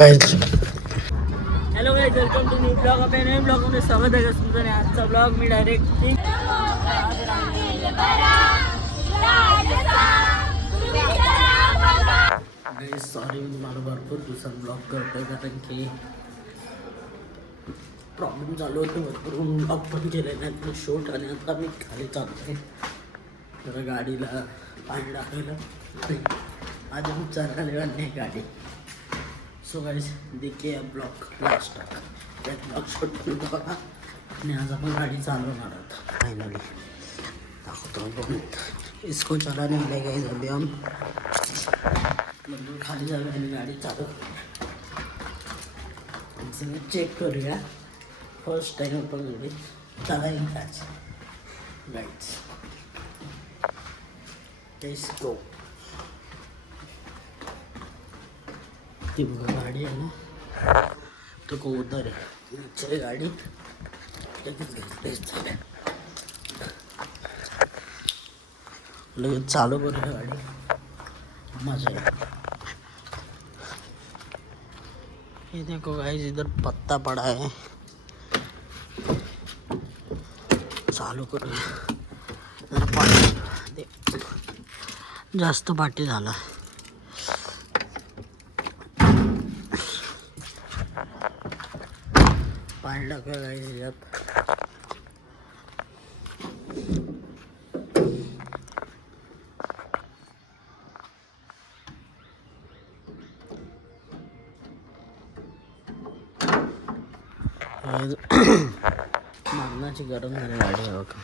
Hello guys, welcome to new blog. आपल्या नवीन ब्लॉगमध्ये स्वागत आहे तुमचं. आणि आजचा ब्लॉग मी डायरेक्ट सॉरी, मी मला भरपूर दिवसात ब्लॉग करतोय कारण की प्रॉब्लेम चालू होते भरपूर. ब्लॉग पण केले नाहीत शूट. आणि आता मी खाली चालतोय जरा गाडीला पाणी टाकायला. माझ्या खूप चालले नाही गाडी. सो गाइस, देखिए ब्लॉग लास्ट तक ब्लॉग शूट बघा. आणि आज आपण गाडी चालवणार आहोत फायनली. दाखवतो दोन इसको चलाने वाले गाइस. अभी हम मतलब खाली जाऊया आणि गाडी चालू करूया. चेक करूया. फर्स्ट टाइम आपण गाडी चालायला गाईड्स. Let's go. ती बघा गाडी आहे ना, तो को उधर आहे नीचे गाडी. लगेच चालू करूया गाडी. मजा आहे. ये देखो गाइस, इधर पत्ता पड़ा है. चालू करूया. जरा पाठी जास्त पाठी झाला. पाणी टाकूया गाइस याच्यात. मारणाची गरम झाली गाडी आहे बघा.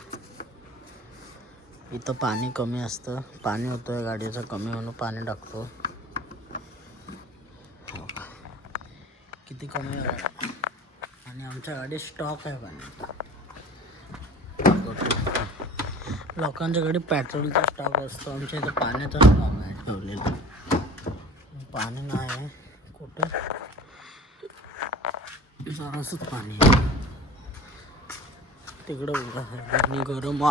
इथं पाणी कमी असतं. पाणी होतं गाडीचं कमी म्हणून पाणी टाकतो. किती कमी आहे. आणि आमच्या गाडीत स्टॉक आहे पाणी. लोकांच्याकडे पेट्रोलचा स्टॉक असतो, आमच्या इथं पाण्याचा स्टॉक आहे ठेवलेला. पाणी नाही आहे कुठं, जरासंच पाणी आहे तिकडं उभं आहे. आणि गरम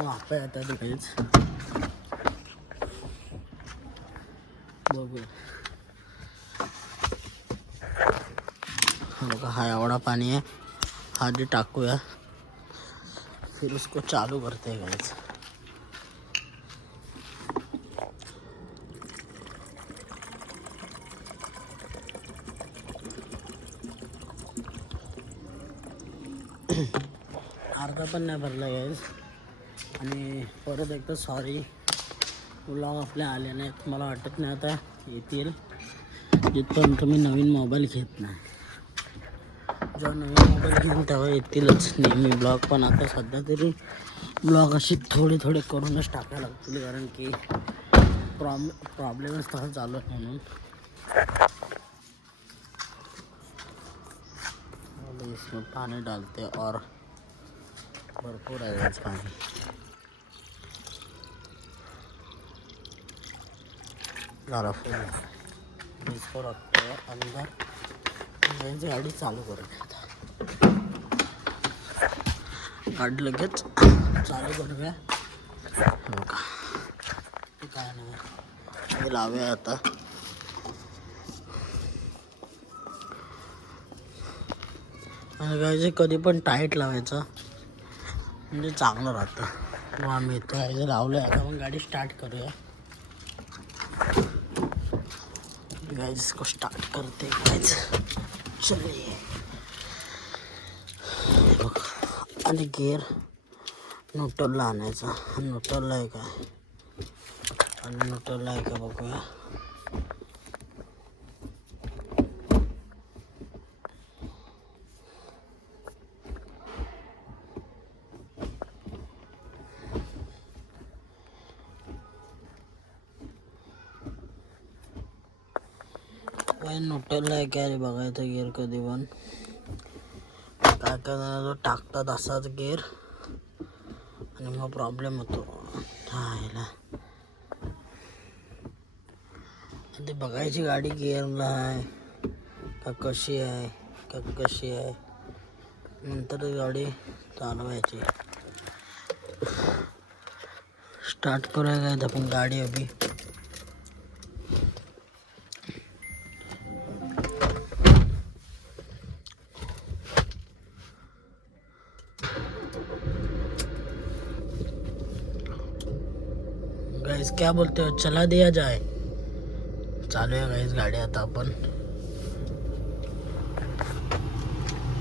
वाफे आता तिकडेच बघू. बघा हा एवढा पाणी आहे. हा जे टाकूया, फिर उसको चालू करते हैं गाइस. अर्धा पण नाही भरला गाइस. आणि परत एकदा सॉरी, ब्लॉग आपले आले नाहीत. मला वाटत नाही आता येतील, जिथपर्यंत मी नवीन मोबाईल घेत नाही. जेव्हा नवीन मोबाईल घेऊन तेव्हा येतीलच नेहमी ब्लॉग. पण आता सध्या तरी ब्लॉग अशी थोडे करूनच टाकायला लागतील, कारण की प्रॉब्लेमच तसा चालू आहे म्हणून. इसमें पानी डालते और भरपूर आहे पाणी. ज़रा फुल इसको रखते हैं अंदर. गाडी चालू करूया आता. गाडी लगेच चालू करूया. हो का, काय नाही लावूया आता. आणि गाडी कधी पण टाईट लावायचं म्हणजे चांगलं राहतं. मग आम्ही इथं लावलं आहे. आता मग गाडी स्टार्ट करूया. गाइस इसको स्टार्ट करते गाइस. चलिए. आणि गिअर न्यूट्रलला आणायचा. न्यूट्रलला आहे का, आणि न्यूट्रलला आहे का बघूया. न्यूट्रलला आहे काय बघायचं. गिअर कधी पण काय करणार, टाकतात असाच गिअर आणि मग प्रॉब्लेम होतो. ह्याला ते बघायची गाडी गिअरला आहे का कशी आहे, नंतर गाडी चालवायची. स्टार्ट करूया काय आपण गाडी. अभी गाइस क्या बोलते हो, चला दिया जाए. चालू आहे गाइस गाडी आता आपण.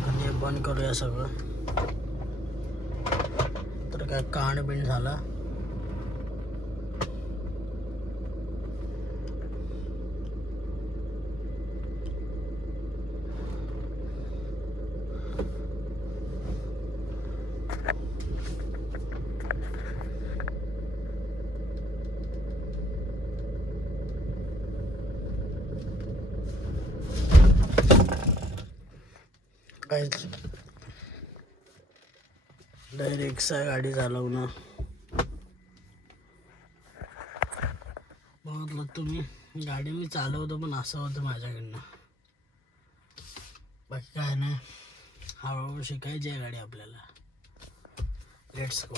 आणि बंद करूया सगळं. तर काय कांड बिंड झाला. डायरेक्ट गाडी चालवणं बघितलं तुम्ही. गाडी मी चालवतो पण असं होतं माझ्याकडनं. बाकी काय नाही, हळूहळू शिकायची आहे गाडी आपल्याला. Let's go.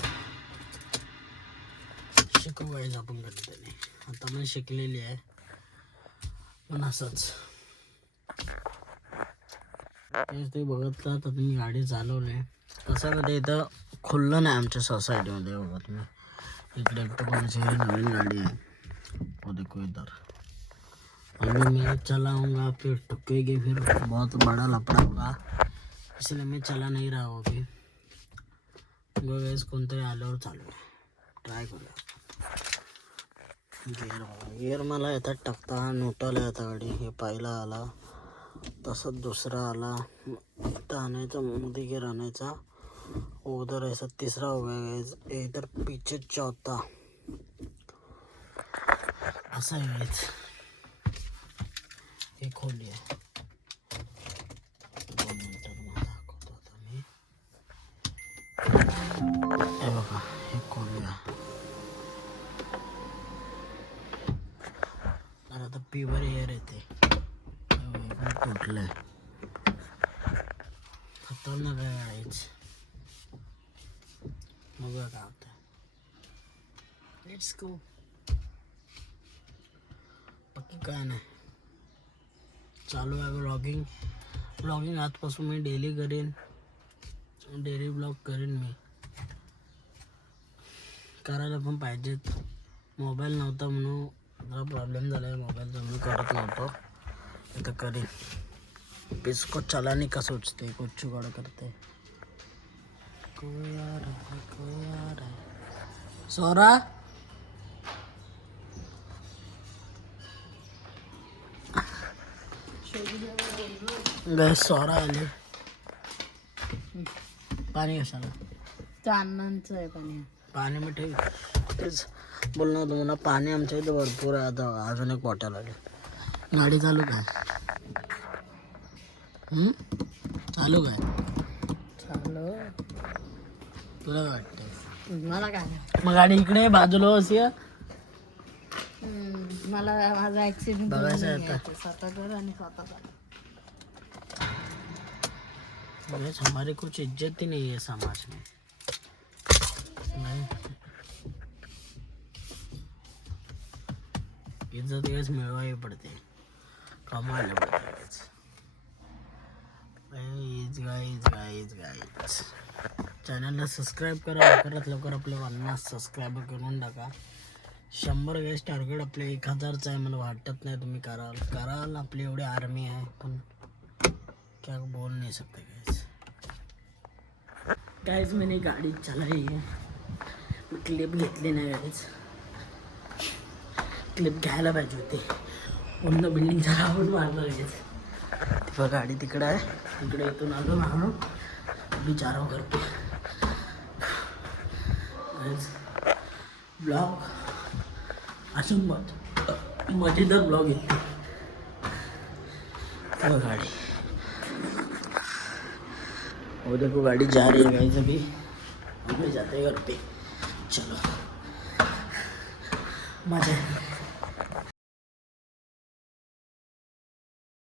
शिकू गाईज आपण कधीतरी. आता पण शिकलेली आहे पण असंच. ते बघत आता तुम्ही गाडी चालवली कसं का. ते इथं खुल्लं नाही आमच्या सोसायटीमध्ये. बघा तुम्ही इकडे एकटं कोणाची नवीन गाडी आहे. वो देखो इधर. अभी मैं चलाऊंगा फिर ठुकेगी, फिर बहुत बड़ा लफड़ा होगा, इसलिए मैं चला नहीं रहा हूँ अभी. गाइस कोणतरी आल्यावर चालू ट्राय करूया. गिअर मला येतात टाकता. न्यूट्रल आहे आता गाडी. हे पहिला आला, तसंच दुसरा आला. इथं आणायचा, मध्ये गिअर आणायचा, उधर ऐसा तीसरा हो गया. इधर पीछे चौथा. असं आहे गाइस. हे खोली आहे. 2 मिनिटं तुम्हाला दाखवतो आता मी. हे बघा, हे खोली आहे. तर आता पीवर एअर येते. तुटलंय. खतरनाक आहे गाडीच. बघूया काय होतं. Let's go. बाकी काय नाही, चालू आहे व्लॉगिंग. व्लॉगिंग आजपासून मी डेली करेन. डेली ब्लॉग करेन मी. करायला पण पाहिजेत. मोबाईल नव्हता म्हणून जरा प्रॉब्लेम झाला आहे मोबाईलचा. मी करत नव्हतो. इथं करेन. इसको चलाने का सोचते, कुछ जुगाड़ करते. कोई आ रहा है, कोई आ रहा है. सोरा गैस सोरा आले. पाणी कशाला. चांदणचं आहे पाणी. पाणी मग ठेव. तेच बोलणं होतं मला. पाणी आमच्या इथे भरपूर आहे. आता अजून एक बॉटल आली. गाडी चालू काय. चालू काय. चालू. तुला काय वाटतं. मला काय मग गाडी इकडे बाजूला अशी. मला माझा ऍक्सिडेंट बघायचं आहे आता. स्वतःवर आणि स्वतःचा. बस हमारी कुछ इज्जत ही नहीं है समाज में. नहीं इज्जत गैस मिळवावी पडते, कमायला पडते. गाईज चॅनलला सबस्क्राईब करा. लवकरात लवकर आपले 50 सबस्क्रायबर करून टाका. 100 गॅस टार्गेट आपले 1000चं आहे. मला वाटत नाही तुम्ही कराल. आपली एवढी आर्मी आहे पण क्या बोल नहीं सकते गाइस. मैंने गाड़ी चलाई है. क्लिप घेतली नाही गाडीच. क्लिप घ्यायला पाहिजे होती. पूर्ण बिल्डिंगचा राऊंड मारला लगेच. तेव्हा गाडी तिकडं आहे. तिकडे इथून आलो मारून विचाराव करतो. ब्लॉग असे मजेदार ब्लॉग येते. तेव्हा गाडी वो देखो गाड़ी जा रही है गाइस. अभी हमें जाते घर पे. चलो मजा है.